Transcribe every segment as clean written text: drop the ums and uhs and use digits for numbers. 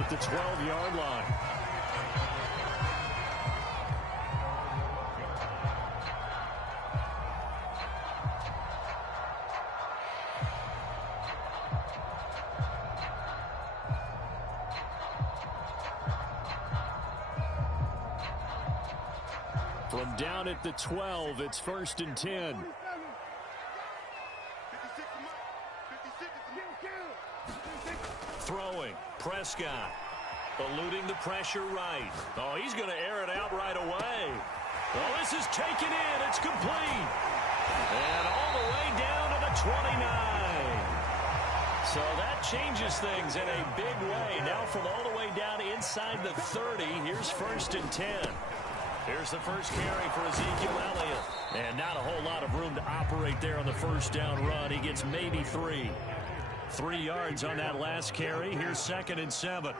at the 12-yard line. From down at the 12, it's 1st and 10. Throwing, Prescott, eluding the pressure right. Oh, he's going to air it out right away. Well, this is taken in. It's complete. And all the way down to the 29. So that changes things in a big way. Now from all the way down inside the 30, here's 1st and 10. Here's the first carry for Ezekiel Elliott. And not a whole lot of room to operate there on the first down run. He gets maybe 3. 3 yards on that last carry. Here's 2nd and 7.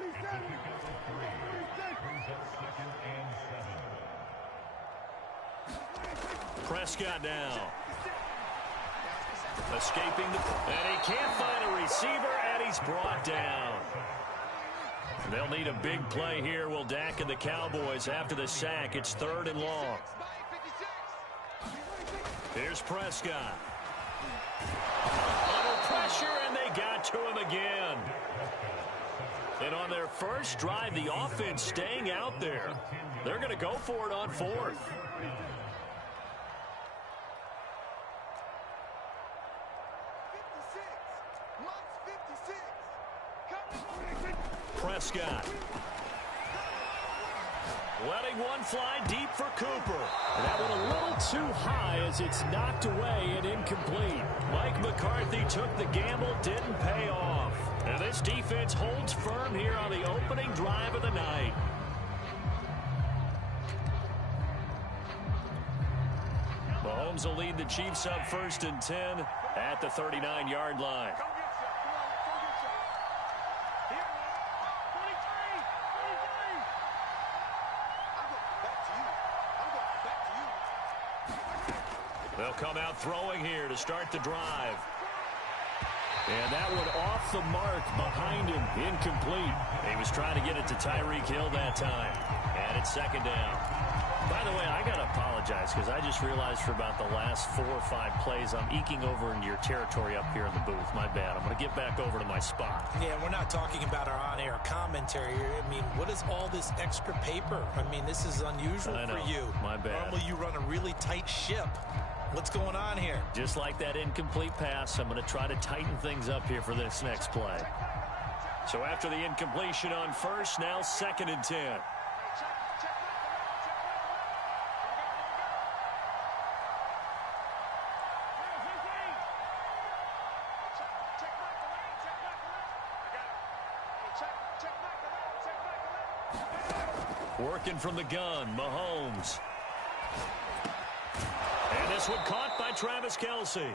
Prescott now. Escaping and he can't find a receiver, and he's brought down. They'll need a big play here, will Dak and the Cowboys after the sack. It's 3rd and long. Here's Prescott. Under pressure, and they got to him again. And on their first drive, the offense staying out there. They're going to go for it on 4th. Prescott. Letting one fly deep for Cooper. That one a little too high as it's knocked away and incomplete. Mike McCarthy took the gamble, didn't pay off. And this defense holds firm here on the opening drive of the night. Mahomes will lead the Chiefs up 1st and 10 at the 39-yard line. They'll come out throwing here to start the drive. And that one off the mark behind him, incomplete. He was trying to get it to Tyreek Hill that time. And it's 2nd down. By the way, I got to apologize because I just realized for about the last 4 or 5 plays, I'm eking over into your territory up here in the booth. My bad. I'm going to get back over to my spot. Yeah, we're not talking about our on-air commentary here. I mean, what is all this extra paper? I mean, this is unusual for you. My bad. Normally you run a really tight ship. What's going on here? Just like that incomplete pass, I'm going to try to tighten things up here for this next play. So after the incompletion on 1st, now 2nd and 10. Working from the gun, Mahomes. And this one caught by Travis Kelce.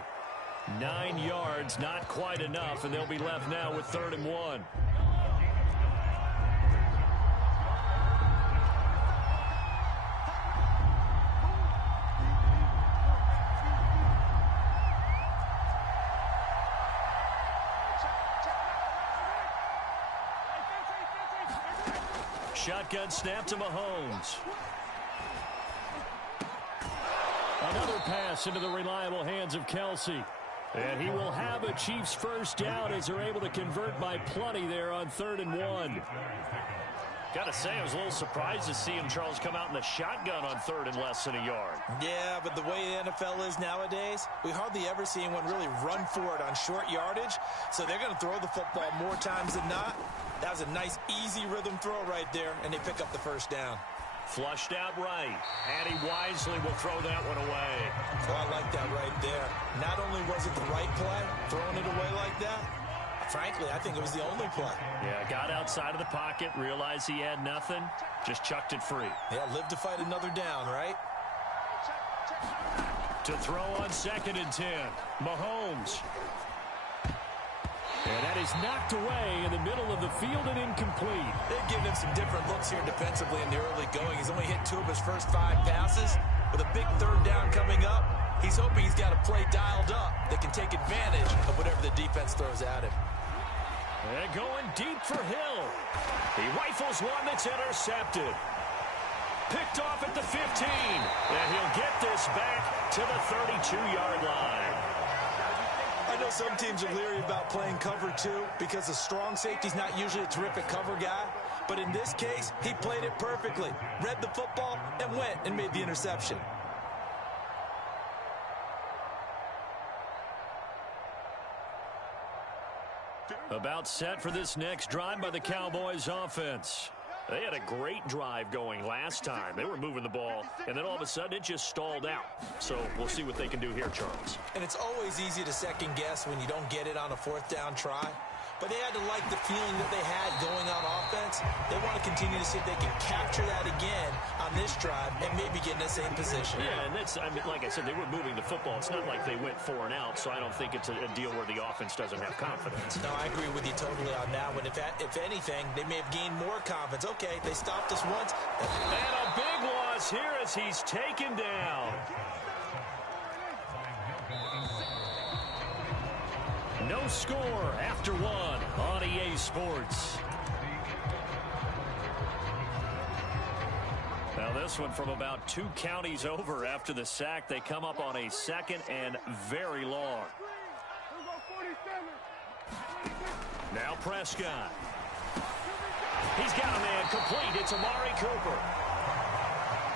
9 yards, not quite enough, and they'll be left now with 3rd and 1. Shotgun snap to Mahomes. Another pass into the reliable hands of Kelce. And he will have a Chiefs first down as they're able to convert by plenty there on 3rd and 1. Got to say, I was a little surprised to see him, Charles, come out in the shotgun on 3rd and less than a yard. Yeah, but the way the NFL is nowadays, we hardly ever see anyone really run for it on short yardage. So they're going to throw the football more times than not. That was a nice, easy rhythm throw right there, and they pick up the first down. Flushed out right, and he wisely will throw that one away. Oh, I like that right there. Not only was it the right play, throwing it away like that, frankly, I think it was the only play. Yeah, got outside of the pocket, realized he had nothing, just chucked it free. Yeah, live to fight another down, right? To throw on 2nd and 10, Mahomes. And that is knocked away in the middle of the field and incomplete. They've given him some different looks here defensively in the early going. He's only hit 2 of his first 5 passes. With a big 3rd down coming up, he's hoping he's got a play dialed up that can take advantage of whatever the defense throws at him. And going deep for Hill. He rifles one that's intercepted. Picked off at the 15. And he'll get this back to the 32-yard line. I know some teams are leery about playing cover 2 because a strong safety's not usually a terrific cover guy. But in this case, he played it perfectly. Read the football and went and made the interception. About set for this next drive by the Cowboys offense. They had a great drive going last time. They were moving the ball, and then all of a sudden it just stalled out. So we'll see what they can do here, Charles. And it's always easy to second guess when you don't get it on a 4th down try. But they had to like the feeling that they had going on offense. They want to continue to see if they can capture that again on this drive and maybe get in the same position. Yeah, and that's, I mean, like I said, they were moving the football. It's not like they went 4 and out, so I don't think it's a deal where the offense doesn't have confidence. No, I agree with you totally on that one. If anything, they may have gained more confidence. Okay, they stopped us once. And a big loss here as he's taken down. No score after 1 on EA Sports. Now this one from about 2 counties over after the sack. They come up on a 2nd and very long. Now Prescott. He's got a man complete. It's Amari Cooper.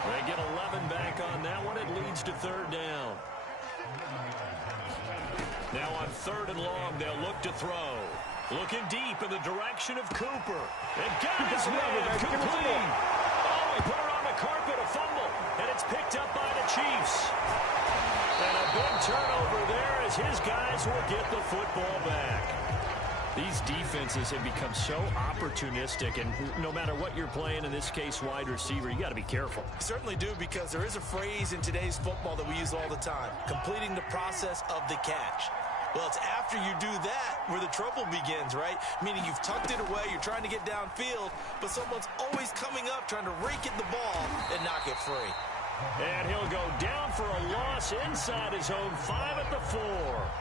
They get 11 back on that one. It leads to 3rd down. Now on 3rd and long, they'll look to throw. Looking deep in the direction of Cooper. And got his man complete. Oh, he put it on the carpet, a fumble. And it's picked up by the Chiefs. And a big turnover there as his guys will get the football back. These defenses have become so opportunistic, and no matter what you're playing, in this case wide receiver, you got to be careful. Certainly do, because there is a phrase in today's football that we use all the time, completing the process of the catch. Well, it's after you do that where the trouble begins, right? Meaning you've tucked it away, you're trying to get downfield, but someone's always coming up trying to rake at the ball and knock it free. And he'll go down for a loss inside his own 5 at the 4.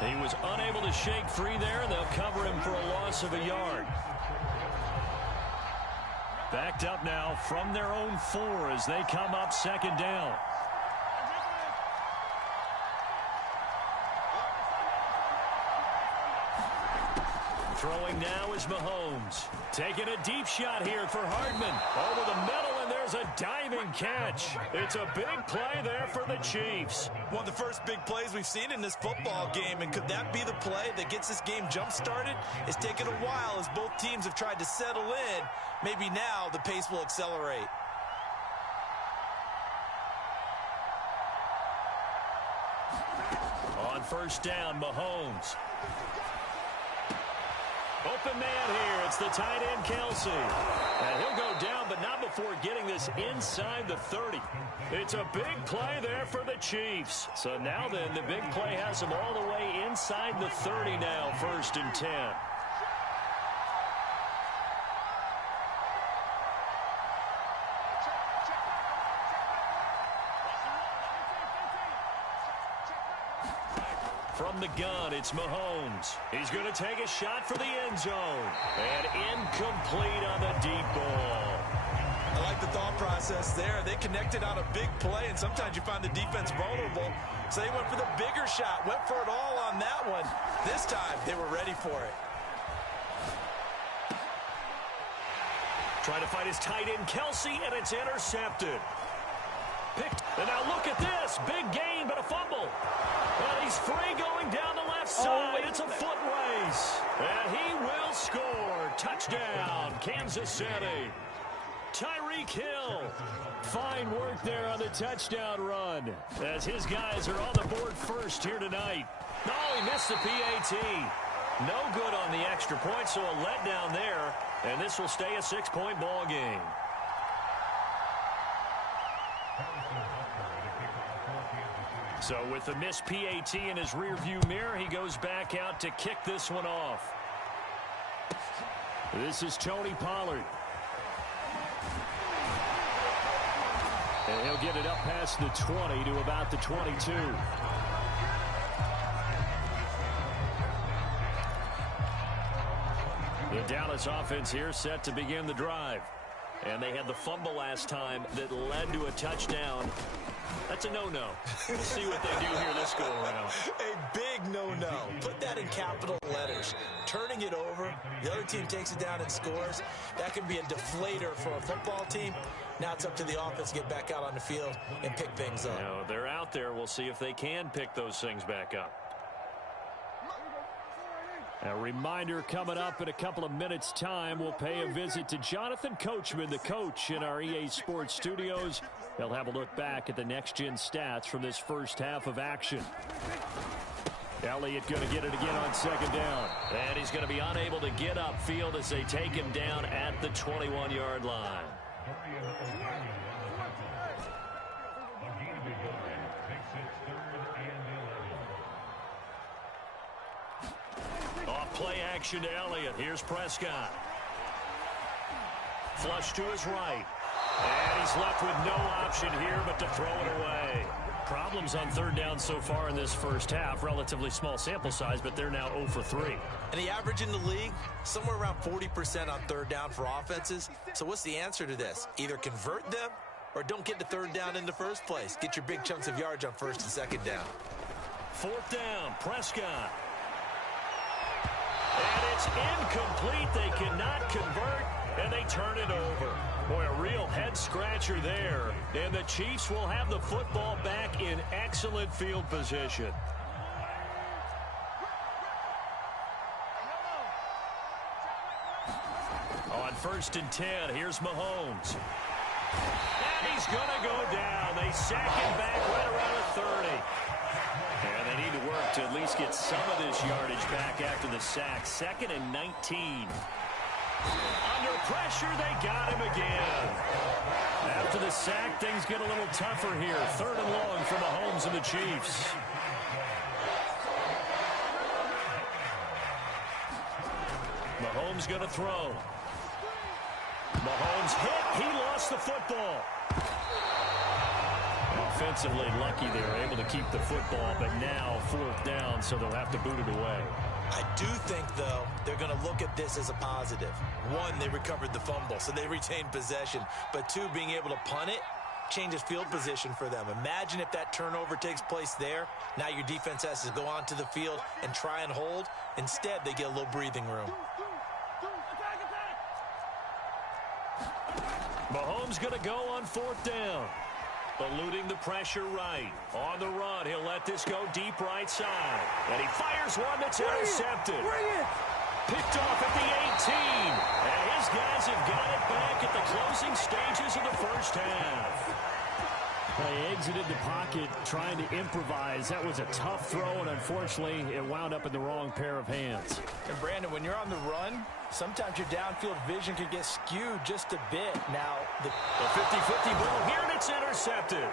He was unable to shake free there, and they'll cover him for a loss of a yard. Backed up now from their own 4 as they come up 2nd down. Throwing now is Mahomes. Taking a deep shot here for Hardman. Over the middle, and there's a diving catch. It's a big play there for the Chiefs. One of the first big plays we've seen in this football game, and could that be the play that gets this game jump-started? It's taken a while as both teams have tried to settle in. Maybe now the pace will accelerate. On 1st down, Mahomes. Open man here. It's the tight end, Kelsey. And he'll go down, but not before getting this inside the 30. It's a big play there for the Chiefs. So now then, the big play has them all the way inside the 30 now, 1st and 10. From the gun, it's Mahomes. He's going to take a shot for the end zone. And incomplete on the deep ball. I like the thought process there. They connected on a big play, and sometimes you find the defense vulnerable. So they went for the bigger shot, went for it all on that one. This time, they were ready for it. Trying to find his tight end, Kelsey, and it's intercepted. Picked. And now look at this. Big gain, but a fumble. And he's free going down the left side. It's a foot race. And he will score. Touchdown, Kansas City. Tyreek Hill. Fine work there on the touchdown run, as his guys are on the board first here tonight. Oh, he missed the PAT. No good on the extra point, so a letdown there. And this will stay a 6-point ball game. So with the missed PAT in his rearview mirror, he goes back out to kick this one off. This is Tony Pollard. And he'll get it up past the 20 to about the 22. The Dallas offense here set to begin the drive. And they had the fumble last time that led to a touchdown. That's a no-no. We'll see what they do here this go-around. A big no-no. Put that in capital letters. Turning it over, the other team takes it down and scores. That can be a deflator for a football team. Now it's up to the offense to get back out on the field and pick things up. Now, they're out there. We'll see if they can pick those things back up. A reminder coming up in a couple of minutes' time. We'll pay a visit to Jonathan Coachman, the coach in our EA Sports studios. They'll have a look back at the next-gen stats from this first half of action. Elliott going to get it again on second down. And he's going to be unable to get upfield as they take him down at the 21-yard line. Off play action to Elliott. Here's Prescott. Flush to his right. And he's left with no option here but to throw it away. Problems on third down so far in this first half. Relatively small sample size, but they're now 0 for 3. And the average in the league, somewhere around 40% on third down for offenses. So what's the answer to this? Either convert them or don't get to third down in the first place. Get your big chunks of yards on first and second down. Fourth down, Prescott. And it's incomplete. They cannot convert, and they turn it over. Boy, a real head-scratcher there. And the Chiefs will have the football back in excellent field position. On 1st and 10, here's Mahomes. And he's going to go down. They sack him back right around the 30. And they need to work to at least get some of this yardage back after the sack. 2nd and 19. Under pressure, they got him again. After the sack, things get a little tougher here. 3rd and long for Mahomes and the Chiefs. Mahomes going to throw. Mahomes hit. He lost the football. Offensively lucky they were able to keep the football, but now 4th down, so they'll have to boot it away. I do think, though, they're going to look at this as a positive. 1, they recovered the fumble, so they retained possession. But 2, being able to punt it changes field position for them. Imagine if that turnover takes place there. Now your defense has to go onto the field and try and hold. Instead, they get a little breathing room. Mahomes going to go on 4th down. Eluding the pressure right. On the run, he'll let this go deep right side. And he fires one that's intercepted. Picked off at the 18. And his guys have got it back at the closing stages of the first half. They exited the pocket trying to improvise. That was a tough throw, and unfortunately, it wound up in the wrong pair of hands. And, Brandon, when you're on the run, sometimes your downfield vision can get skewed just a bit. Now, the 50-50 ball here, and it's intercepted.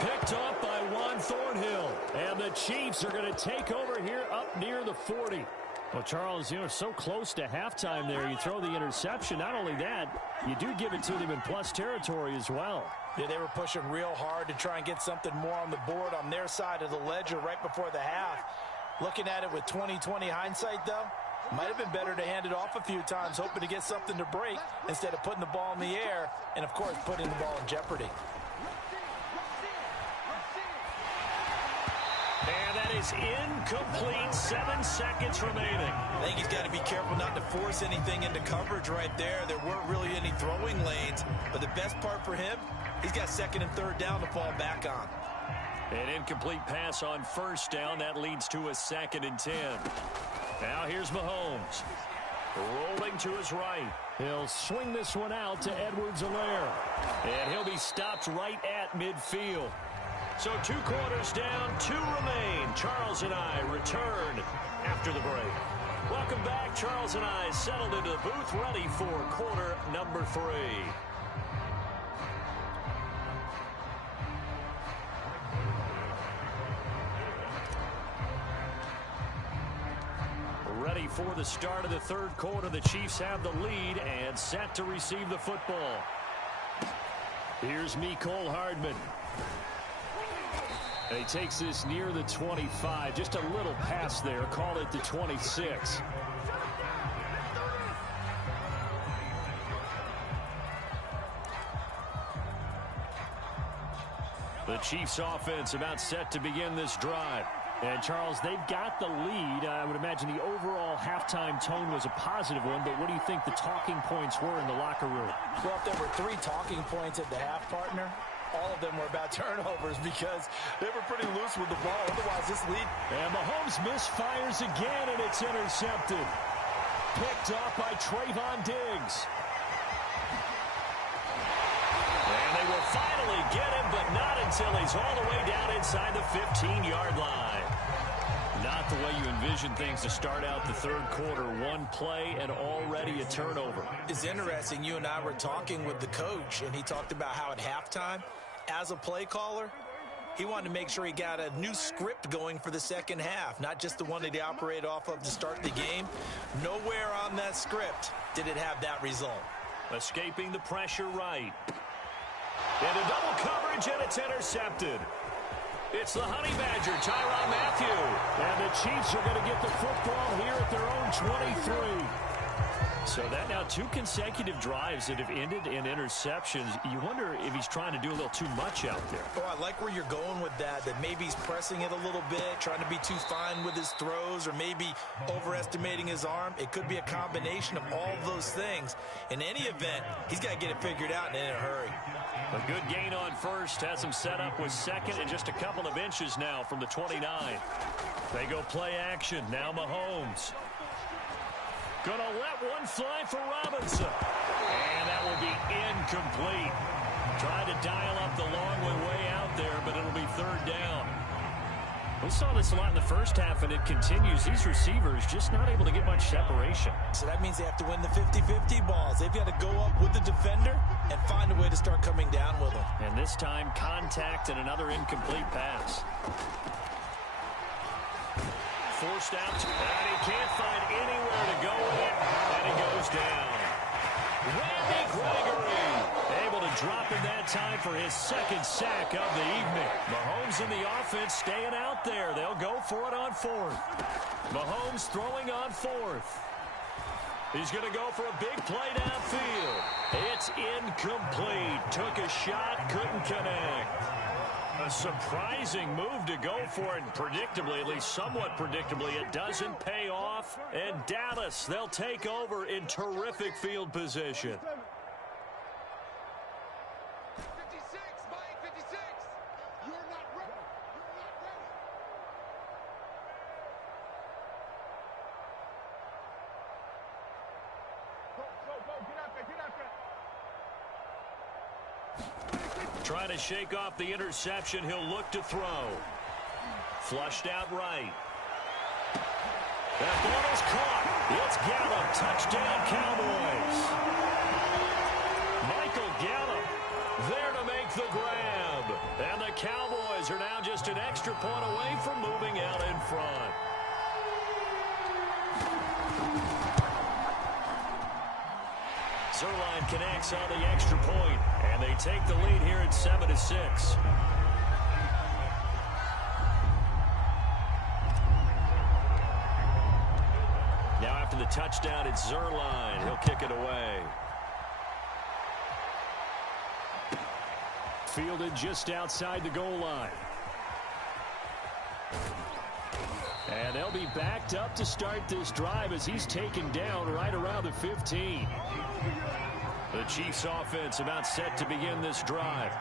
Picked off by Juan Thornhill. And the Chiefs are going to take over here up near the 40. Well, Charles, you know, so close to halftime there. You throw the interception. Not only that, you do give it to them in plus territory as well. Yeah, they were pushing real hard to try and get something more on the board on their side of the ledger right before the half. Looking at it with 20/20 hindsight, though, might have been better to hand it off a few times, hoping to get something to break instead of putting the ball in the air and, of course, putting the ball in jeopardy. And that is incomplete. 7 seconds remaining. I think he's got to be careful not to force anything into coverage right there. There weren't really any throwing lanes, but the best part for him, he's got 2nd and 3rd down to fall back on. An incomplete pass on 1st down. That leads to a 2nd and 10. Now here's Mahomes. Rolling to his right. He'll swing this one out to Edwards-Helaire. And he'll be stopped right at midfield. So 2 quarters down, 2 remain. Charles and I return after the break. Welcome back. Charles and I settled into the booth, ready for quarter number 3. Ready for the start of the 3rd quarter. The Chiefs have the lead and set to receive the football. Here's Mecole Hardman. And he takes this near the 25. Just a little pass there. Call it the 26. The Chiefs offense about set to begin this drive. And, Charles, they've got the lead. I would imagine the overall halftime tone was a positive one, but what do you think the talking points were in the locker room? Well, if there were 3 talking points at the half, partner, all of them were about turnovers because they were pretty loose with the ball. Otherwise, this lead. And Mahomes misfires again, and it's intercepted. Picked off by Trayvon Diggs. And they will finally get him, but not until he's all the way down inside the 15-yard line. Not the way you envision things to start out the third quarter. One play and already a turnover. It's interesting. You and I were talking with the coach, and he talked about how at halftime, as a play caller, he wanted to make sure he got a new script going for the second half, not just the one that he operated off of to start the game. Nowhere on that script did it have that result. Escaping the pressure right. Into double coverage, and it's intercepted. It's the Honey Badger, Tyrann Mathieu. And the Chiefs are going to get the football here at their own 23. So that now 2 consecutive drives that have ended in interceptions. You wonder if he's trying to do a little too much out there. Oh, I like where you're going with that maybe he's pressing it a little bit, trying to be too fine with his throws, or maybe overestimating his arm. It could be a combination of all those things. In any event, he's got to get it figured out and in a hurry. A good gain on first, has him set up with second and just a couple of inches now from the 29. They go play action. Now Mahomes. Gonna let one fly for Robinson. And that will be incomplete. Trying to dial up the long way out there, but it'll be third down. We saw this a lot in the first half, and it continues. These receivers just not able to get much separation. So that means they have to win the 50-50 balls. They've got to go up with the defender and find a way to start coming down with them. And this time, contact and another incomplete pass. Forced out, and he can't find anywhere to go with it, and he goes down. Randy Gregory able to drop in that time for his second sack of the evening. Mahomes and the offense staying out there. They'll go for it on fourth. Mahomes throwing on fourth. He's going to go for a big play downfield. It's incomplete. Took a shot, couldn't connect. A surprising move to go for it. Predictably, at least somewhat predictably, it doesn't pay off. And Dallas, they'll take over in terrific field position. 56, Mike, 56. You're not ready. You're not ready. Go, get out there, get out there. Trying to shake off the interception. He'll look to throw. Flushed out right. That ball is caught. It's Gallup. Touchdown, Cowboys. Michael Gallup there to make the grab. And the Cowboys are now just an extra point away from moving out in front. Zerline connects on the extra point, and they take the lead here at 7-6. Now after the touchdown, it's Zerline. He'll kick it away. Fielded just outside the goal line. And they'll be backed up to start this drive as he's taken down right around the 15. The Chiefs offense about set to begin this drive.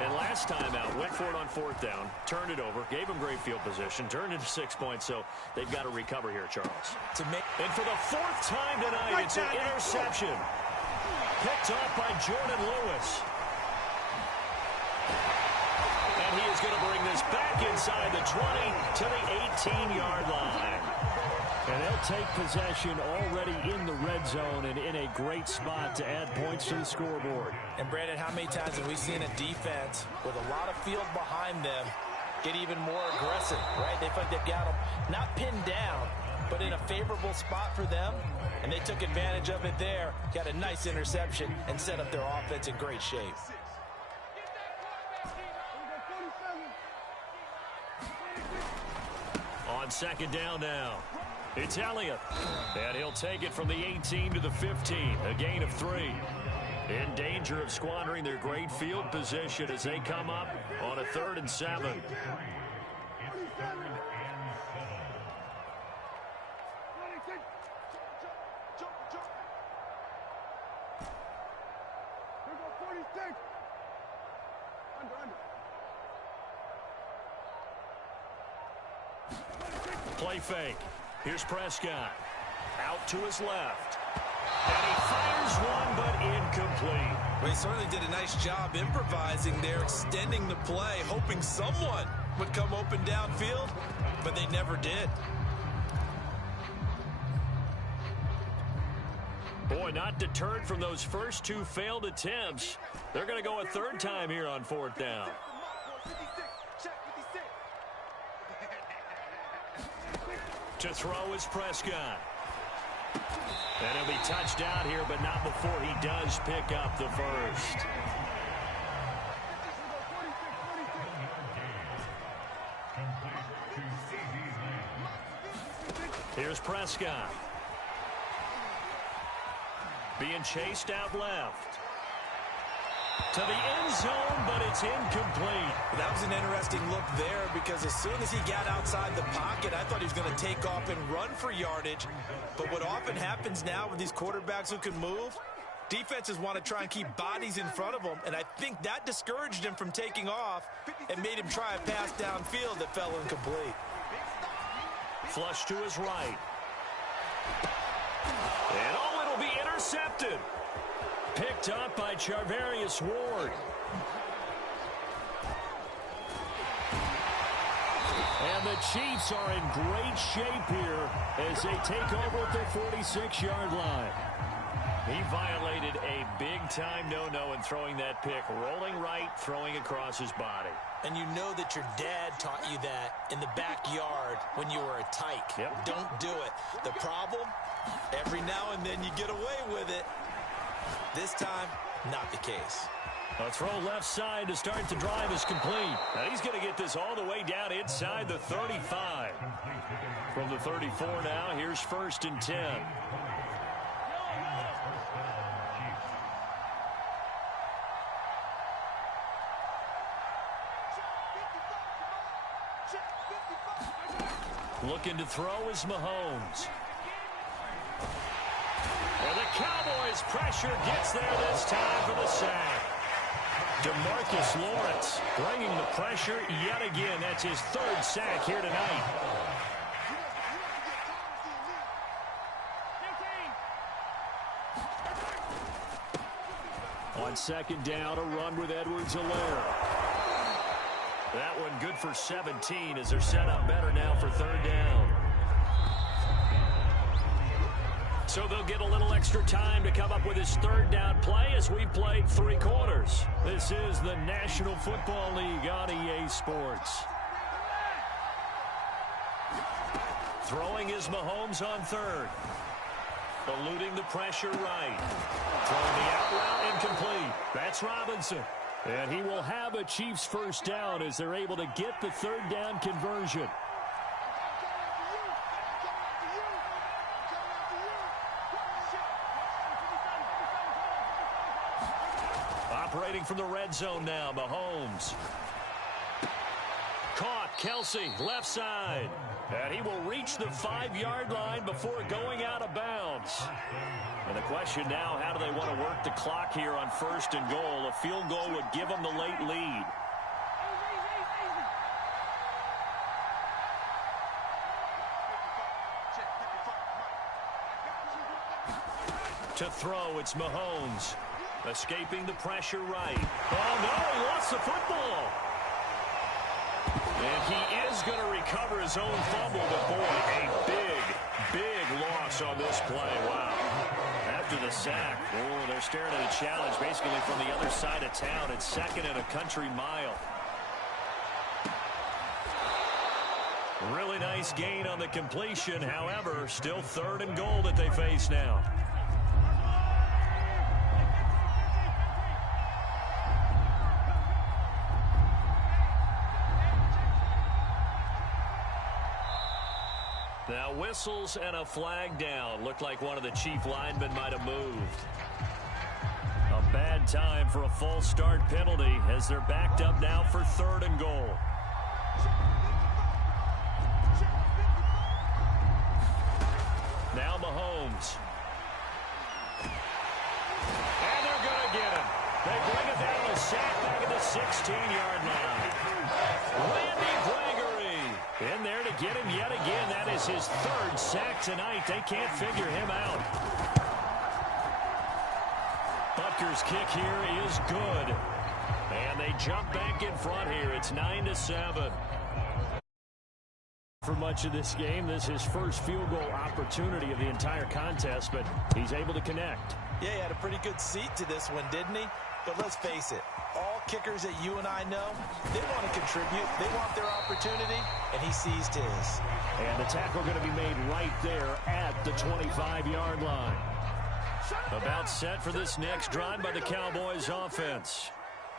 And last time out, went for it on fourth down, turned it over, gave him great field position, turned it to 6 points, so they've got to recover here, Charles. And for the fourth time tonight, it's an interception. Picked off by Jordan Lewis. And he is going to bring this back inside the 20 to the 18-yard line. And they'll take possession already in the red zone and in a great spot to add points to the scoreboard. And, Brandon, how many times have we seen a defense with a lot of field behind them get even more aggressive, right? They feel like they've got them not pinned down, but in a favorable spot for them, and they took advantage of it there, got a nice interception, and set up their offense in great shape. On second down now, it's Elliott. And he'll take it from the 18 to the 15, a gain of 3. In danger of squandering their great field position as they come up on a 3rd and 7. Play fake. Here's Prescott. Out to his left. And he fires one, but incomplete. Well, he certainly did a nice job improvising there, extending the play, hoping someone would come open downfield, but they never did. Boy, not deterred from those first 2 failed attempts. They're going to go a 3rd time here on 4th down. To throw is Prescott. And he'll be touched out here, but not before he does pick up the first. Here's Prescott. Being chased out left. To the end zone, but it's incomplete. That was an interesting look there because as soon as he got outside the pocket, I thought he was going to take off and run for yardage. But what often happens now with these quarterbacks who can move, defenses want to try and keep bodies in front of them, and I think that discouraged him from taking off and made him try a pass downfield that fell incomplete. Flush to his right. And oh, it'll be intercepted. Picked up by Charvarius Ward. And the Chiefs are in great shape here as they take over at their 46-yard line. He violated a big-time no-no in throwing that pick. Rolling right, throwing across his body. And you know that your dad taught you that in the backyard when you were a tyke. Yep. Don't do it. The problem, every now and then you get away with it. This time, not the case. A throw left side to start the drive is complete. Now he's going to get this all the way down inside the 35. From the 34 now, here's 1st and 10. Looking to throw is Mahomes. And the Cowboys' pressure gets there this time for the sack. DeMarcus Lawrence bringing the pressure yet again. That's his 3rd sack here tonight. On 2nd down, a run with Edwards-Helaire. That one good for 17 as they're set up better now for 3rd down. So they'll get a little extra time to come up with his 3rd down play as we've played 3 quarters. This is the National Football League on EA Sports. Throwing is Mahomes on 3rd. Eluding the pressure right. Throwing the out route incomplete. That's Robinson. And he will have a Chiefs 1st down as they're able to get the 3rd down conversion. Operating from the red zone now, Mahomes. Caught, Kelsey, left side. And he will reach the 5-yard line before going out of bounds. And the question now, how do they want to work the clock here on 1st and goal? A field goal would give them the late lead. To throw, it's Mahomes. Escaping the pressure right. Oh, no, he lost the football. And he is going to recover his own fumble, but boy, a big loss on this play. Wow. After the sack, oh, they're staring at a challenge basically from the other side of town. It's 2nd and a country mile. Really nice gain on the completion. However, still 3rd and goal that they face now. Now whistles and a flag down. Looked like one of the Chief linemen might have moved. A in time for a false start penalty as they're backed up now for 3rd and goal. Now Mahomes. And they're going to get him. They bring it down a sack back at the 16-yard line. Randy Gregory in there to get him yet again. That is his 3rd sack tonight. They can't figure him out. Butker's kick here is good. And they jump back in front here. It's 9-7. For much of this game, this is his first field goal opportunity of the entire contest, but he's able to connect. Yeah, he had a pretty good seat to this one, didn't he? But let's face it, all kickers that you and I know, they want to contribute. They want their opportunity, and he seized his. And the tackle going to be made right there at the 25-yard line. About set for this next drive by the Cowboys offense.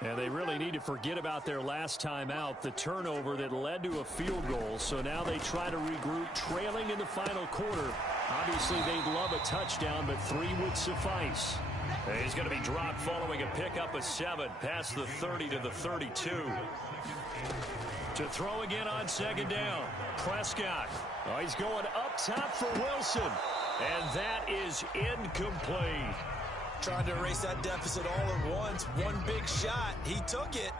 And they really need to forget about their last time out, the turnover that led to a field goal. So now they try to regroup, trailing in the final quarter. Obviously, they'd love a touchdown, but 3 would suffice. He's going to be dropped following a pickup of 7 past the 30 to the 32. To throw again on 2nd down. Prescott. Oh, he's going up top for Wilson. And that is incomplete. Trying to erase that deficit all at once. One big shot. He took it.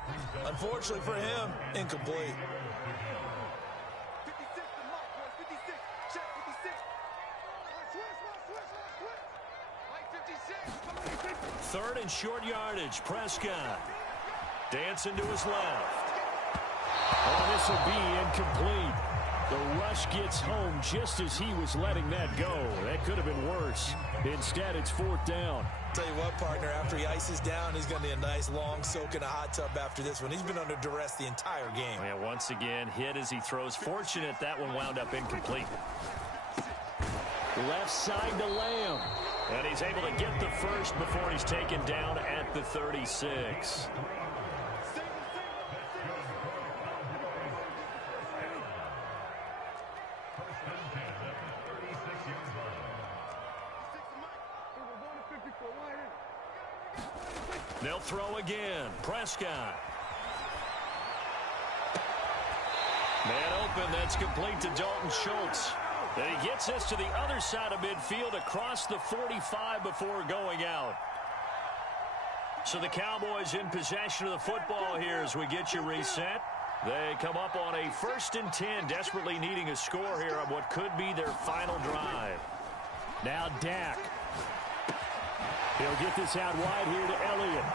Unfortunately for him, incomplete. 56 to Mike, boys. 56. Check 56. Switch. Mike 56. 3rd and short yardage. Prescott. Dancing to his left. Oh, this will be incomplete. The rush gets home just as he was letting that go. That could have been worse. Instead, it's 4th down. Tell you what, partner, after he ices down, he's going to need a nice long soak in a hot tub after this one. He's been under duress the entire game. Yeah, once again, hit as he throws. Fortunate that one wound up incomplete. Left side to Lamb. And he's able to get the first before he's taken down at the 36. They'll throw again. Prescott. Man open. That's complete to Dalton Schultz. Then he gets us to the other side of midfield across the 45 before going out. So the Cowboys in possession of the football here as we get you reset. They come up on a 1st and 10, desperately needing a score here on what could be their final drive. Now Dak. He'll get this out wide here to Elliott.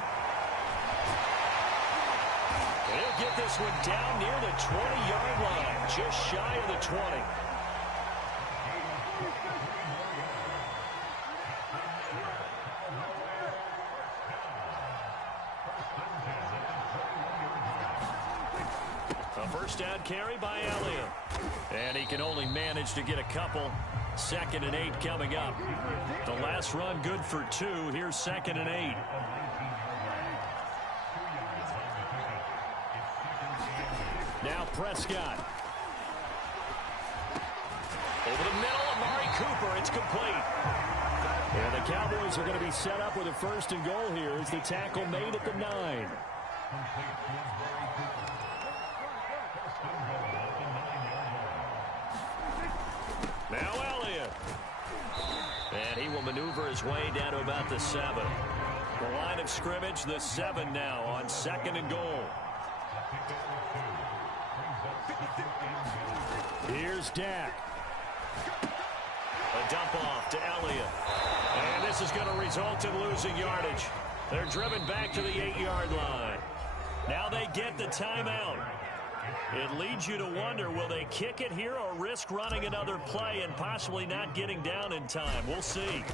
He'll get this one down near the 20-yard line, just shy of the 20. A first down carry by Elliott. And he can only manage to get a couple. 2nd and 8 coming up. The last run good for 2. Here's 2nd and 8. Now Prescott. Over the middle, Amari Cooper. It's complete. And the Cowboys are going to be set up with a 1st and goal here as the tackle made at the 9. Now Elliott. And he will maneuver his way down to about the 7. The line of scrimmage, the 7 now on 2nd and goal. Here's Dak. A dump off to Elliott. And this is going to result in losing yardage. They're driven back to the 8-yard line. Now they get the timeout. It leads you to wonder, will they kick it here or risk running another play and possibly not getting down in time? We'll see.